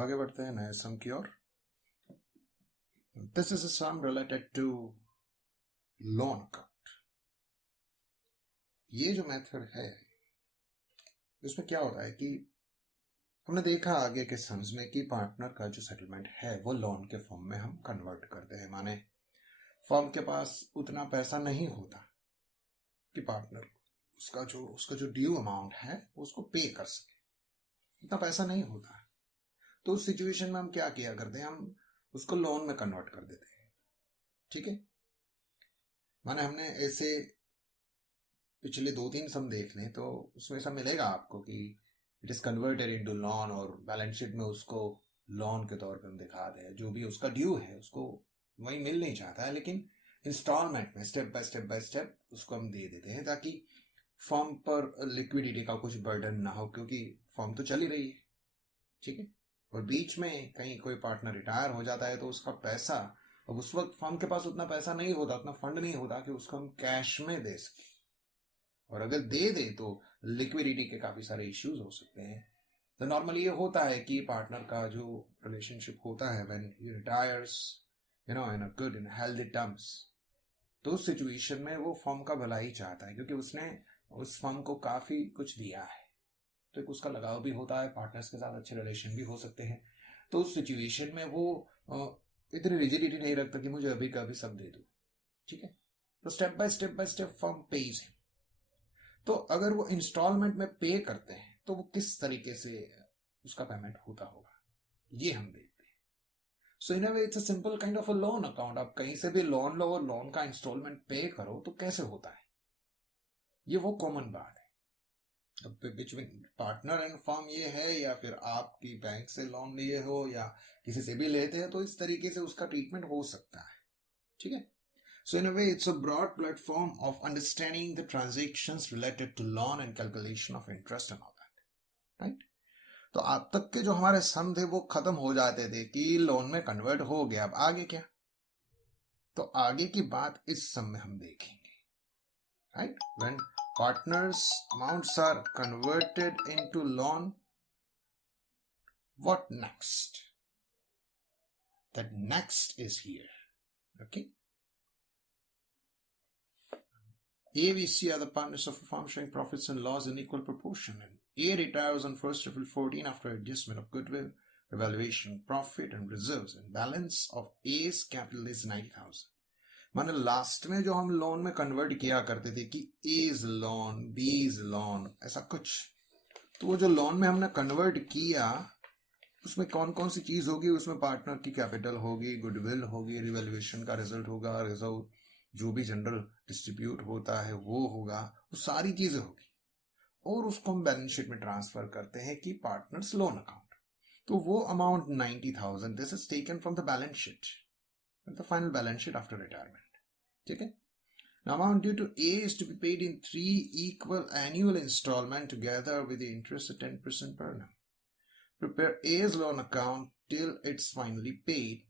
आगे बढ़ते हैं नए सम की ओर। This is a sum related to loan account. ये जो मेथड है इसमें क्या होता है कि हमने देखा आगे के सम्स में कि पार्टनर का जो सेटलमेंट है वो लोन के फॉर्म में हम कन्वर्ट करते हैं। माने फर्म के पास उतना पैसा नहीं होता कि पार्टनर उसका जो ड्यू अमाउंट है उसको पे कर सके, इतना पैसा नहीं होता है। तो उस सिचुएशन में हम क्या किया करते हैं, हम उसको लोन में कन्वर्ट कर देते हैं। ठीक है, माने हमने ऐसे पिछले 2-3 सम देख लें तो उसमें ऐसा मिलेगा आपको कि it is converted into lawn और बैलेंस शीट में उसको लॉन के तौर पे हम दिखा दें। जो भी उसका ड्यू है उसको वही मिल नहीं चाहता है, लेकिन इंस्टॉलमेंट में स्टेप बाय स्टेप उसको हम दे देते हैं ताकि फर्म पर लिक्विडिटी का कुछ बर्डन ना हो, क्योंकि फर्म तो चल ही रही है। ठीक है, और बीच में कहीं कोई पार्टनर रिटायर हो जाता है तो उसका पैसा, अब उस वक्त फर्म के पास उतना पैसा नहीं होता, उतना फंड नहीं होता कि उसको हम कैश में दे सके, और अगर दे दे तो लिक्विडिटी के काफी सारे इश्यूज हो सकते हैं। तो नॉर्मली ये होता है कि पार्टनर का जो रिलेशनशिप होता है when he retires in a good in healthy terms, तो उस सिचुएशन में वो फर्म का भला ही चाहता है क्योंकि उसने उस फर्म को काफी कुछ दिया है, तो एक उसका लगाव भी होता है, पार्टनर्स के साथ अच्छे रिलेशन भी हो सकते हैं। तो उस सिचुएशन में वो इतनी रिजिडिटी नहीं रखता कि मुझे अभी का अभी सब दे दो। ठीक है, तो step by step firm page है। तो अगर वो इंस्टॉलमेंट में पे करते हैं तो वो किस तरीके से उसका पेमेंट होता होगा ये हम देखते हैं। So in a way it's a simple kind of a loan account. आप कहीं से भी लोन लो और लोन का इंस्टॉलमेंट पे करो तो कैसे होता है, ये वो कॉमन बात है। अब बिटवीन पार्टनर एंड फर्म ये है, या फिर आपकी बैंक से लोन लिए हो या किसी से भी लेते हैं, तो इस तरीके से उसका ट्रीटमेंट हो सकता है। ठीक है, so in a way it's a broad platform of understanding the transactions related to loan and calculation of interest and all that, right? तो अब तक के जो हमारे सम थे वो खत्म हो जाते थे कि लोन में कन्वर्ट हो गया, अब आगे क्या, तो आगे की बात इस सम में हम देखेंगे। Right, when partners amounts are converted into loan, what next? That next is here. Okay, A, we see are the partners of a firm sharing profits and loss in equal proportion, and A retires on 1st April 14 after adjustment of goodwill, evaluation, profit and reserves, and balance of A's capital is 90,000. माने last में जो हम loan में convert किया करते थे कि A's loan, B's loan, ऐसा कुछ, तो वो जो लोन में हमने कन्वर्ट किया उसमें कौन कौन सी चीज होगी, उसमें पार्टनर की कैपिटल होगी, गुडविल होगी, रिवैल्यूएशन का रिजल्ट होगा, रिजर्व, जो भी जनरल डिस्ट्रीब्यूट होता है वो होगा, वो सारी चीजें होगी, और उसको हम बैलेंस शीट में ट्रांसफर करते हैं कि पार्टनर्स लोन अकाउंट। तो वो amount 90,000, this is taken from the balance sheet, the final balance sheet after retirement. ठीक है, Now amount due to A is to be paid in 3 equal annual installment together with the interest at 10% per annum. Prepare A's loan account till it's finally paid.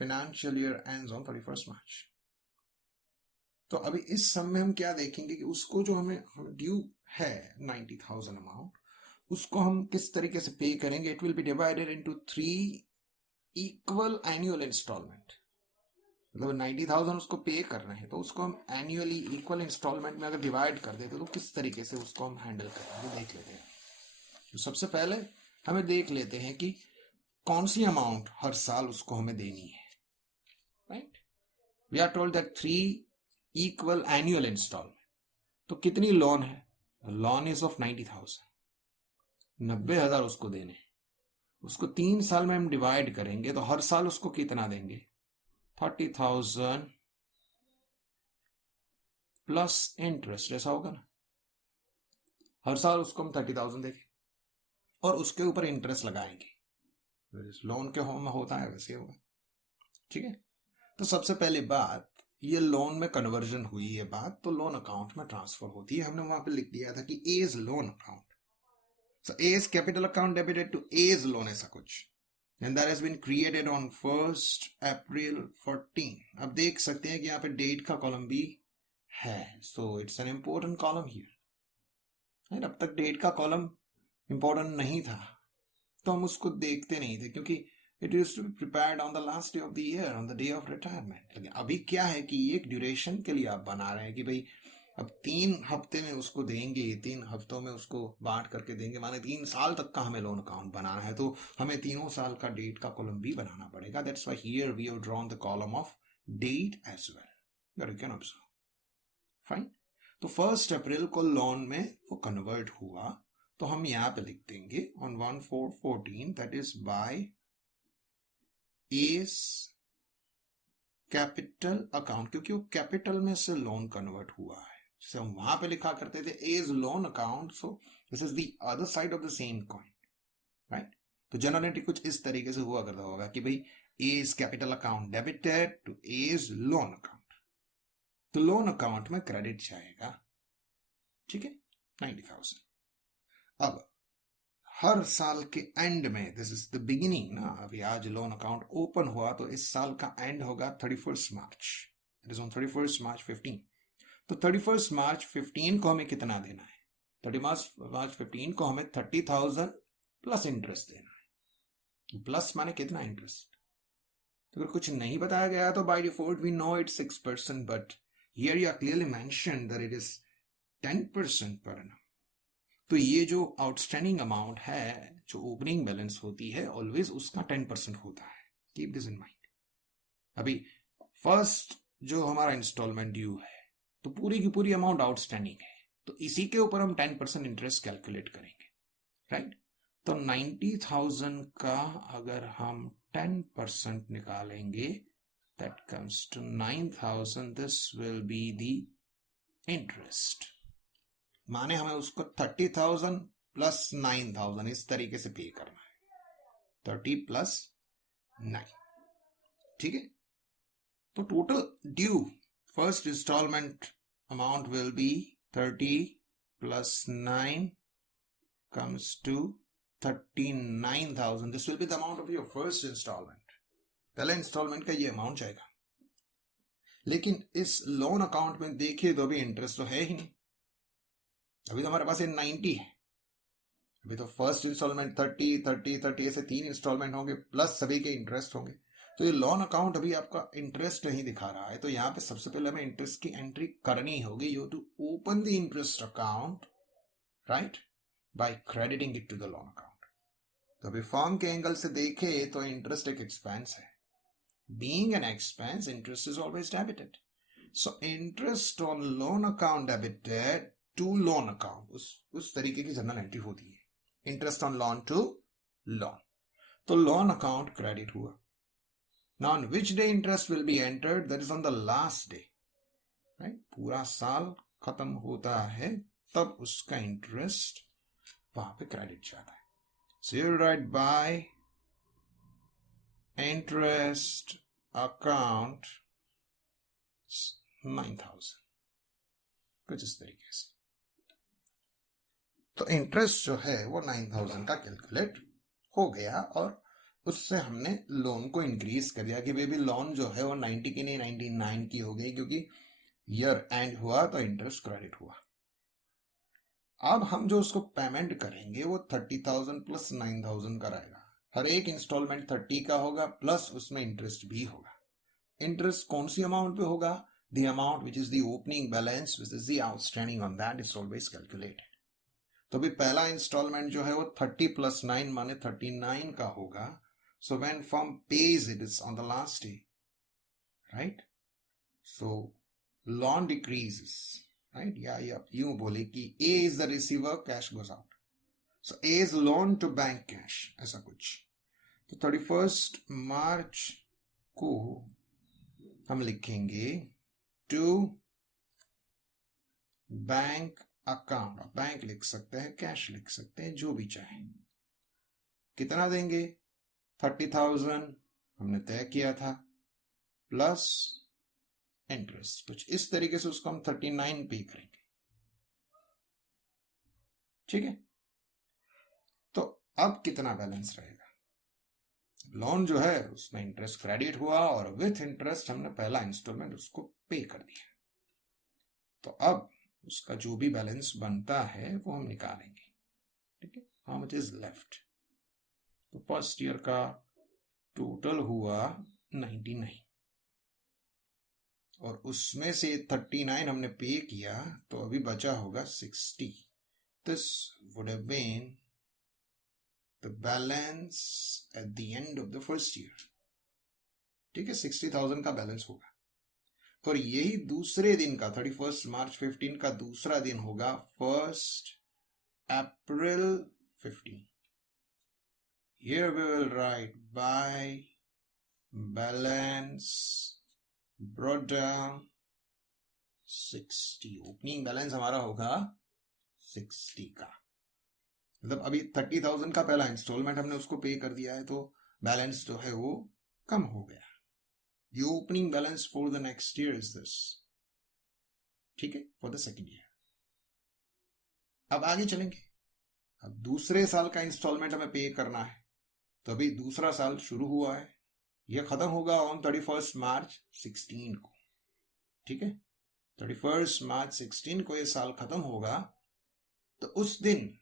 Financial year ends on 31st March. तो अभी इस सम में हम क्या देखेंगे कि उसको जो हमें ड्यू है 90,000 अमाउंट, उसको हम किस तरीके से पे करेंगे। It will be divided into 3 equal annual instalment. मतलब 90,000 उसको पे करना है तो उसको हम एनुअली इक्वल इंस्टॉलमेंट में अगर डिवाइड कर देते तो किस तरीके से उसको हम हैंडल करेंगे देख लेते हैं। तो सबसे पहले हमें देख लेते हैं कि कौन सी अमाउंट हर साल उसको हमें देनी है। Right, we are told that 3 equal annual instalment. तो कितनी लोन है, लोन इज ऑफ 90,000, 90,000 उसको देने, उसको 3 साल में हम डिवाइड करेंगे तो हर साल उसको कितना देंगे, 30,000 प्लस इंटरेस्ट, ऐसा होगा ना। हर साल उसको हम 30,000 देंगे और उसके ऊपर इंटरेस्ट लगाएंगे, लोन के होम में होता है वैसे होगा। ठीक है, तो सबसे पहली बात, ये लोन में कन्वर्जन हुई है बात, तो लोन अकाउंट में ट्रांसफर होती है। हमने वहां पे लिख दिया था कि as loan account, so as capital account debited to as loan, ऐसा कुछ, and that has been created on 1st April 14. अब देख सकते हैं कि यहाँ पे डेट का कॉलम भी है, so it's an important column here. अब तक डेट का कॉलम इंपॉर्टेंट नहीं था, तो हम उसको देखते नहीं थे, क्योंकि it use to be prepared on the last day of the year, on the day of retirement. लेकिन अभी क्या है कि एक ड्यूरेशन के लिए आप बना रहे हैं कि भाई अब 3 हफ्ते में उसको देंगे, 3 हफ्तों में उसको बांट करके देंगे, माने 3 साल तक का हमें लोन अकाउंट बनाना है, तो हमें 3 साल का डेट का कॉलम भी बनाना पड़ेगा। That's why here we have drawn the column of date as well, you can observe. Fine. तो 1 अप्रैल को लोन में वो कन्वर्ट हुआ, तो हम यहां पे लिख देंगे on 1/4/14 that is by as capital account, क्योंकि वो कैपिटल में से लोन कन्वर्ट हुआ है। जैसे हम वहां पे लिखा करते थे as loan account, so this is the other side of the same coin, right. तो जनरली कुछ इस तरीके से हुआ करता होगा कि भाई as capital account debited to as loan account, तो लोन अकाउंट में क्रेडिट जाएगा, ठीक है, 90,000। अब हर साल के एंड में, दिस इज द बिगिनिंग ना, अभी आज लोन अकाउंट ओपन हुआ तो इस साल का एंड होगा 31 मार्च, इट इज ऑन 31 मार्च 15। तो 31 मार्च 15 को हमें कितना देना है? 31 मार्च 15 को हमें 30,000 प्लस इंटरेस्ट देना है। प्लस माने कितना इंटरेस्ट? तो अगर कुछ नहीं बताया गया तो by default we know it's 6%, but here you are clearly mention that it is 10% per annum. तो ये जो आउटस्टैंडिंग अमाउंट है, जो ओपनिंग बैलेंस होती है, ऑलवेज उसका 10% होता है। Keep this in mind. अभी फर्स्ट जो हमारा इंस्टॉलमेंट ड्यू है, तो पूरी की पूरी अमाउंट आउटस्टैंडिंग है, तो इसी के ऊपर हम 10% इंटरेस्ट कैलकुलेट करेंगे, राइट। तो 90,000 का अगर हम 10% निकालेंगे, that comes to 9,000, this will be the interest. माने हमें उसको 30,000 प्लस 9,000 इस तरीके से पे करना है, 30 प्लस 9, ठीक है। तो total due first instalment amount will be 30 plus 9 comes to 39,000. This will be the amount of your first installment. पहले इंस्टॉलमेंट का ये अमाउंट जाएगा। लेकिन इस लोन अकाउंट में देखिए तो अभी इंटरेस्ट तो है ही नहीं, अभी तो हमारे पास ये 90 है। अभी तो फर्स्ट इंस्टॉलमेंट 30 30 30 ऐसे 3 इंस्टॉलमेंट होंगे, प्लस सभी के इंटरेस्ट होंगे। तो ये लोन अकाउंट अभी आपका इंटरेस्ट नहीं दिखा रहा है, तो यहाँ पे सबसे पहले हमें इंटरेस्ट की एंट्री करनी होगी। You to open the interest account, right, by crediting it to the loan account. तो अभी फर्म के एंगल से देखे तो इंटरेस्ट एक एक्सपेंस है। Being an expense, interest is always debited. So interest on loan account debited to loan account, उस तरीके की जनरल एंट्री होती है, interest on loan to loan. तो लोन अकाउंट क्रेडिट हुआ। Now on which day interest will be entered? That is on the last day, right? पूरा साल खत्म होता है तब उसका इंटरेस्ट वहां पे क्रेडिट जाता है। So you write by interest account 9,000, कुछ इस तरीके से। तो इंटरेस्ट जो है वो 9,000 का कैलकुलेट हो गया, और उससे हमने लोन को इंक्रीज कर दिया कि बेबी लोन जो है वो 90 की नहीं 99 की हो गई, क्योंकि ईयर एंड हुआ तो इंटरेस्ट क्रेडिट हुआ। अब हम जो उसको पेमेंट करेंगे वो 30,000 प्लस 9,000 का रहेगा। हर एक इंस्टॉलमेंट 30 का होगा, प्लस उसमें इंटरेस्ट भी होगा। इंटरेस्ट कौन सी अमाउंट पे होगा? The amount which is the opening balance which is the outstanding on that is always calculated. तो अभी पहला इंस्टॉलमेंट जो है वो 30 प्लस 9 माने 39 का होगा। So when firm pays, it is on the last day, right? So loan decreases, right? Yeah. यूं बोले कि A is the receiver, cash goes out. So A is loan to bank cash, ऐसा कुछ। तो 31 मार्च को हम लिखेंगे to बैंक अकाउंट। बैंक लिख सकते हैं, कैश लिख सकते हैं, जो भी चाहे। कितना देंगे? 30,000 हमने तय किया था, प्लस इंटरेस्ट, कुछ इस तरीके से उसको हम 39 पे करेंगे, ठीक है। तो अब कितना बैलेंस रहेगा? लोन जो है उसमें इंटरेस्ट क्रेडिट हुआ और विथ इंटरेस्ट हमने पहला इंस्टॉलमेंट उसको पे कर दिया। तो अब उसका जो भी बैलेंस बनता है वो हम निकालेंगे, ठीक है। How much is left? तो फर्स्ट ईयर का टोटल हुआ 99 और उसमें से 39 हमने पे किया, तो अभी बचा होगा 60. This would have been the balance at the end of the first year. ठीक है, 60,000 का बैलेंस होगा. और यही दूसरे दिन का 31 मार्च 15 का दूसरा दिन होगा 1 अप्रैल 15. Here we will write by balance brought down 60. Opening balance हमारा होगा 60 का. मतलब अभी 30,000 का पहला इंस्टॉलमेंट हमने उसको पे कर दिया है, तो बैलेंस जो है वो कम हो गया. The opening balance for the next year is this. ठीक है, for the second year. अब आगे चलेंगे. अब दूसरे साल का इंस्टॉलमेंट हमें पे करना है, तो अभी दूसरा साल शुरू हुआ है, यह खत्म होगा ऑन 31 मार्च 16 को. ठीक है, 31 मार्च 16 को यह साल खत्म होगा. तो उस दिन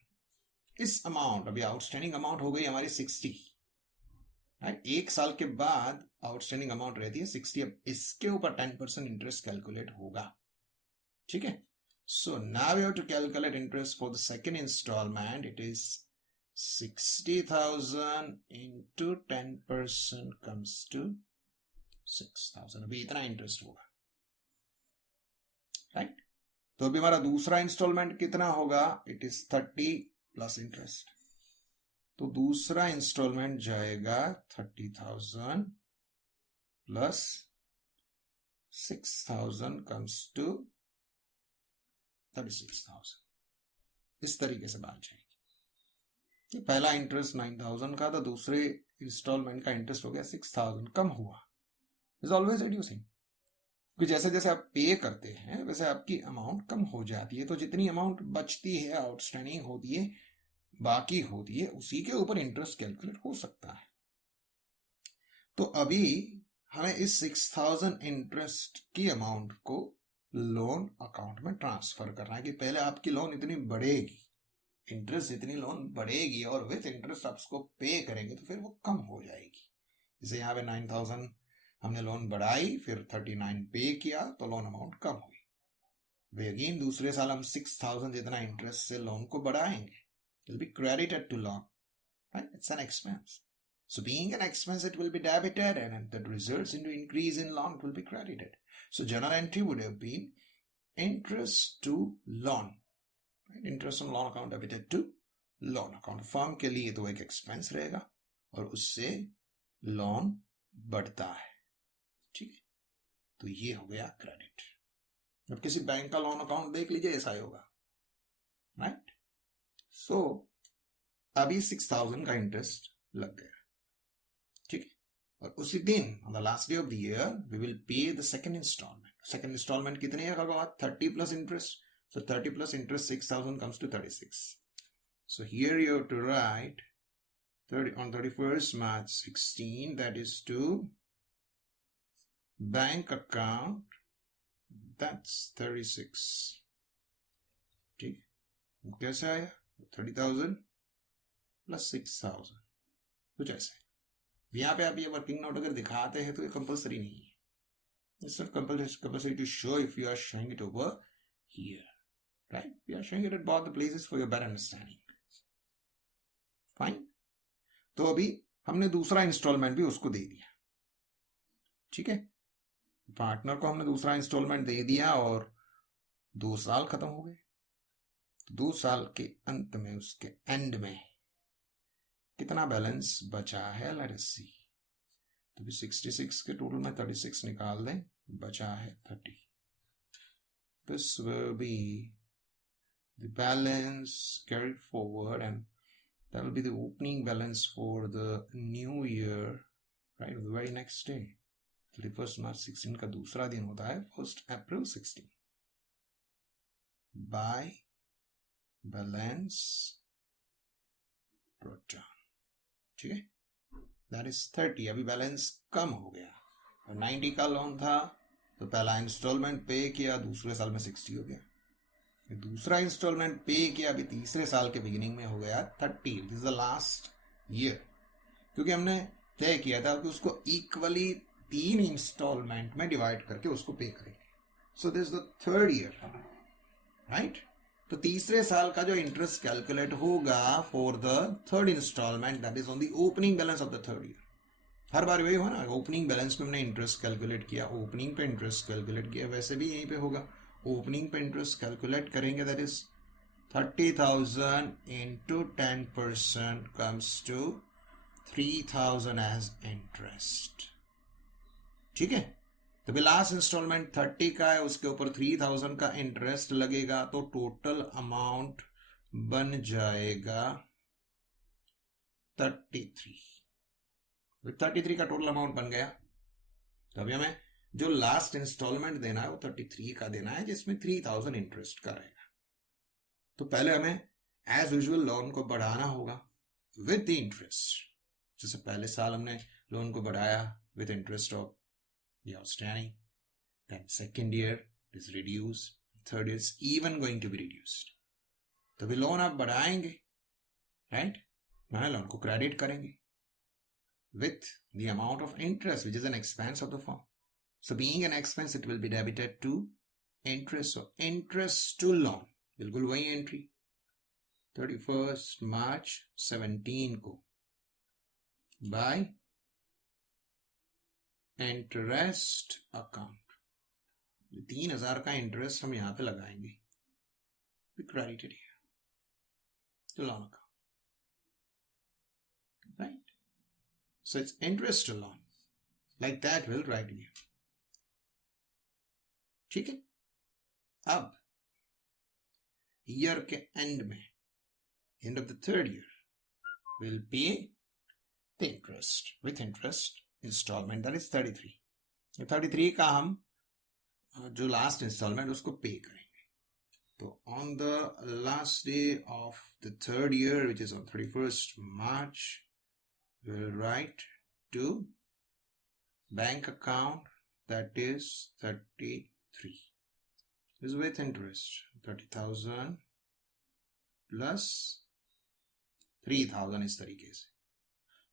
इस अमाउंट, अभी आउटस्टैंडिंग अमाउंट हो गई हमारी 60. राइट, एक साल के बाद आउटस्टैंडिंग अमाउंट रहती है 60. अब इसके ऊपर 10% इंटरेस्ट कैलकुलेट होगा. ठीक है, so now we have to calculate interest for the second instalment. It is 60,000 into 10% comes to 6,000. अभी इतना इंटरेस्ट होगा. राइट, तो अभी हमारा दूसरा इंस्टॉलमेंट कितना होगा? It is 30 plus interest. तो दूसरा इंस्टॉलमेंट जाएगा 30,000 प्लस 6,000 comes to 36,000. इस तरीके से बात जाएगी. पहला इंटरेस्ट 9,000 का था, दूसरे इंस्टॉलमेंट का इंटरेस्ट हो गया 6,000, कम हुआ. इज ऑलवेज रिड्यूसिंग, क्योंकि जैसे जैसे आप पे करते हैं वैसे आपकी अमाउंट कम हो जाती है. तो जितनी अमाउंट बचती है, आउटस्टैंडिंग होती है, बाकी होती है, उसी के ऊपर इंटरेस्ट कैलकुलेट हो सकता है. तो अभी हमें इस 6,000 इंटरेस्ट की अमाउंट को लोन अकाउंट में ट्रांसफर करना है. कि पहले आपकी लोन इतनी बढ़ेगी, इंटरेस्ट जितनी लोन बढ़ेगी और विथ इंटरेस्ट आप उसको पे करेंगे तो फिर वो कम हो जाएगी. जैसे यहाँ पे 9,000 हमने लोन बढ़ाई, फिर 39 पे किया, तो लोन अमाउंट कम हुई. वे अगेन दूसरे साल हम 6,000 जितना इंटरेस्ट से लोन को बढ़ाएंगे. It will be credited to loan, right? It's an expense. So being an expense, it will be debited, and that results into increase in loan. It will be credited. So journal entry would have been interest to loan, right? Interest on loan account debited to loan account. Firm के लिए तो एक expense रहेगा और उससे loan बढ़ता है. ठीक है, तो ये हो गया क्रेडिट. अब किसी बैंक का लोन अकाउंट देख लीजिए, ऐसा ही होगा. राइट, सो अभी 6,000 का इंटरेस्ट लग गया. ठीक है, और उसी दिन on the last day of the year we will pay the second instalment. Second instalment कितने का होगा? 30 plus interest. So 30 plus interest 6,000 comes to 36. So here you have to write 30 on 31st March 16, that is to bank account, that's 36. ठीक, कैसे आया? 30,000 plus 6,000, कुछ ऐसे. यहाँ पे आप ये वर्किंग नोट अगर दिखाते हैं तो ये कंपल्सरी नहीं है. It's not compulsory to show if you are showing it over here, right? We are showing it at both the places for your better understanding. Fine. तो अभी हमने दूसरा इंस्टॉलमेंट भी उसको दे दिया. ठीक है, पार्टनर को हमने दूसरा इंस्टॉलमेंट दे दिया और 2 साल खत्म हो गए. 2 साल के अंत में, उसके एंड में कितना बैलेंस बचा है? लेट अस सी. तो 66 के टोटल में 36 निकाल दें, बचा है 30. This will be the balance carried forward and that will be the opening balance for the new year, right? The very next day 31 मार्च 16 का दूसरा दिन होता है 1 अप्रैल 16. By balance brought down. ठीक है, दैट इज 30. अभी बैलेंस कम हो गया. और 90 का लोन था तो पहला इंस्टॉलमेंट पे किया, दूसरे साल में 60 हो गया. दूसरा इंस्टॉलमेंट पे किया अभी तीसरे साल के बिगिनिंग में हो गया 30. This is the last year. क्योंकि हमने तय किया था कि उसको इक्वली 3 इंस्टॉलमेंट में डिवाइड करके उसको पे करेंगे. So this the third year, right. तो तीसरे साल का जो इंटरेस्ट कैलकुलेट होगा for the third instalment, that is on the opening balance of the third year. हर बार वही हुआ ना, ओपनिंग बैलेंस पे हमने इंटरेस्ट कैलकुलेट किया, ओपनिंग पे इंटरेस्ट कैलकुलेट किया, वैसे भी यहीं पे होगा. ओपनिंग पे इंटरेस्ट कैलकुलेट करेंगे, that is 30,000 into 10% comes to 3,000 as interest. ठीक है. तो लास्ट इंस्टॉलमेंट 30 का है, उसके ऊपर 3,000 का इंटरेस्ट लगेगा, तो टोटल अमाउंट बन जाएगा 33. 33 का टोटल अमाउंट बन गया. तो अभी हमें जो लास्ट इंस्टॉलमेंट देना है वो 33 का देना है, जिसमें 3,000 इंटरेस्ट का रहेगा. तो पहले हमें एज यूजुअल लोन को बढ़ाना होगा विद इंटरेस्ट. जैसे पहले साल हमने लोन को बढ़ाया with interest of the outstanding, then second year is reduced, third year is even going to be reduced. तो भी लोन आप बढ़ाएंगे, राइट. मैं लोन को क्रेडिट करेंगे with the amount of interest which is an expense of the firm. So being an expense, it will be debited to interest. So interest to loan, बिल्कुल वही entry 31st March 17 को by interest account. 3,000 का interest हम यहां पे लगाएंगे, credited here to loan account, right. So it's interest to loan, like that will write here. ठीक है. अब ईयर के एंड में, end of the third year, will pay the interest with interest instalment, that is 33. 33 का हम जो last instalment उसको pay करेंगे. तो on the last day of the third year which is on 31st March, we'll write to bank account that is 33 is with interest 30,000 plus 3,000 इस तरीके से.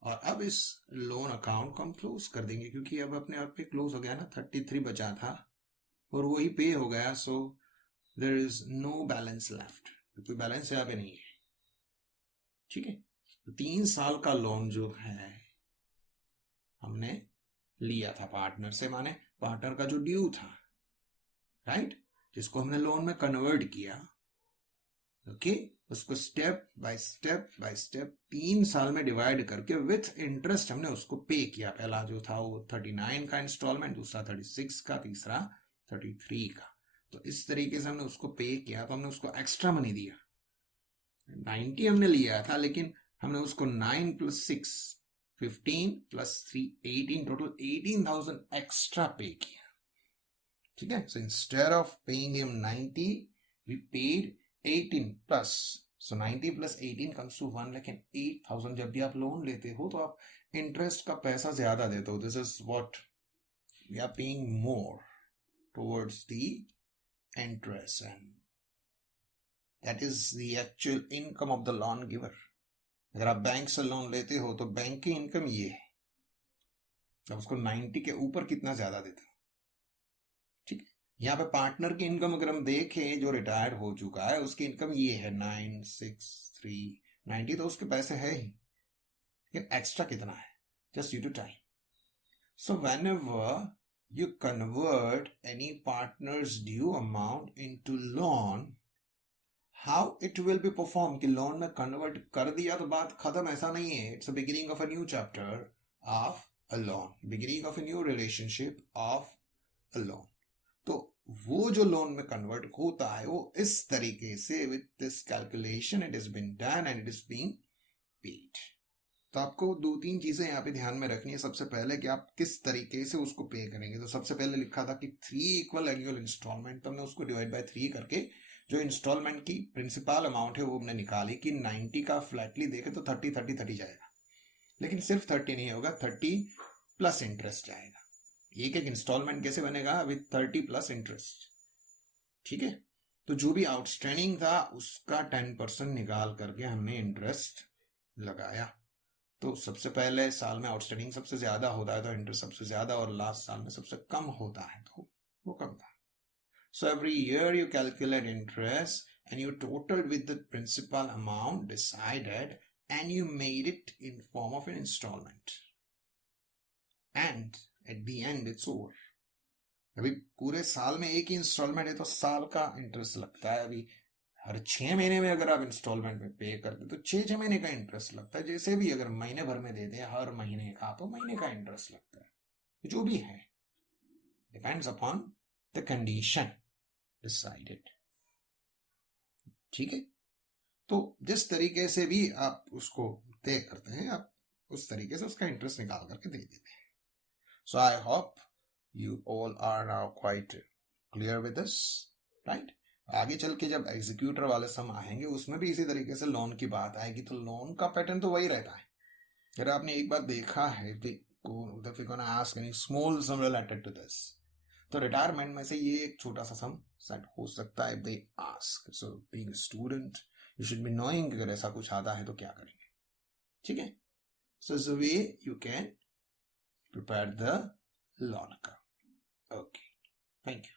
और अब इस लोन अकाउंट को हम क्लोज कर देंगे, क्योंकि अब अपने आप पे क्लोज हो गया ना. 33 बचा था और वही पे हो गया. So there is no balance left, कोई बैलेंस यहाँ पे नहीं है. ठीक है. तो 3 साल का लोन जो है हमने लिया था पार्टनर से, माने पार्टनर का जो ड्यू था, राइट, जिसको हमने लोन में कन्वर्ट किया. ओके. उसको स्टेप बाय स्टेप 3 साल में डिवाइड करके विथ इंटरेस्ट हमने उसको पे किया. पहला जो था वो 39 का इंस्टॉलमेंट, दूसरा 36 का, तीसरा 33 का. तो इस तरीके से हमने उसको पे किया. तो हमने उसको एक्स्ट्रा मनी दिया. 90 हमने लिया था, लेकिन हमने उसको 9 + 6 15 + 3 18, टोटल 18,000 एक्स्ट्रा पे किया. ठीक है. So instead of paying him 90, we paid 18 plus, so 90 plus 18 comes to 1,08,000. जब भी आप लोन लेते हो तो आप इंटरेस्ट का पैसा ज्यादा देते हो. This is what we are paying more towards the interest, and that is the actual income of the loan giver. अगर आप बैंक से लोन लेते हो तो बैंक की इनकम ये है. अब उसको 90 के ऊपर कितना ज्यादा देते हो. ठीक है. यहाँ पे पार्टनर की इनकम अगर हम देखें, जो रिटायर्ड हो चुका है, उसकी इनकम ये है 96390. तो उसके पैसे है ही, लेकिन एक्स्ट्रा कितना है, just due to time. So whenever you convert any partners due amount into loan, how it will be perform. कि लोन में कन्वर्ट कर दिया तो बात खत्म, ऐसा नहीं है. It's a beginning of a new chapter of a loan, beginning of a new relationship of a loan. तो वो जो लोन में कन्वर्ट होता है वो इस तरीके से, with this calculation it is been done and it is being paid. तो आपको 2-3 चीजें यहाँ पे ध्यान में रखनी है. सबसे पहले कि आप किस तरीके से उसको पे करेंगे. तो सबसे पहले लिखा था कि 3 इक्वल एनुअल इंस्टॉलमेंट, तो हमने उसको डिवाइड बाय 3 करके जो इंस्टॉलमेंट की प्रिंसिपल अमाउंट है वो हमने निकाली. कि 90 का फ्लैटली देखे तो 30 जाएगा, लेकिन सिर्फ 30 नहीं होगा, 30 प्लस इंटरेस्ट जाएगा. एक इंस्टॉलमेंट कैसे बनेगा, विद 30 प्लस इंटरेस्ट. ठीक है. तो जो भी आउटस्टैंडिंग था उसका 10% निकाल करके हमने इंटरेस्ट लगाया. तो सबसे पहले साल में आउटस्टैंडिंग सबसे ज्यादा होता है तो इंटरेस्ट सबसे ज्यादा, और लास्ट साल में सबसे कम होता है तो वो कम था. So every year you calculate interest and you totaled with the principal amount decided and you made it in form of an installment. And at the end it's over. अभी पूरे साल में एक ही इंस्टॉलमेंट है तो साल का इंटरेस्ट लगता है. अभी हर 6 महीने में अगर आप इंस्टॉलमेंट में पे करते तो 6 महीने का इंटरेस्ट लगता है. जैसे भी अगर महीने भर में दे दें हर महीने का तो महीने का इंटरेस्ट लगता है. जो भी है depends upon the condition decided. ठीक है, तो जिस तरीके से भी आप उसको तय करते हैं आप उस तरीके से उसका इंटरेस्ट निकाल करके दे देते हैं. So I hope you all are now quite clear with this, right? आगे चल के जब एग्जीक्यूटर वाले सम आएंगे उसमें भी इसी तरीके से लोन की बात आएगी. तो लोन का पैटर्न तो वही रहता है. अगर आपने एक बार देखा है ask any small sum related to this, तो रिटायरमेंट में से ये एक छोटा सा सम सेट हो सकता है. they ask, so being a student you should be knowing अगर ऐसा कुछ आता है तो क्या करेंगे. ठीक है, so it's a way you can prepare the loan account. Okay, thank you.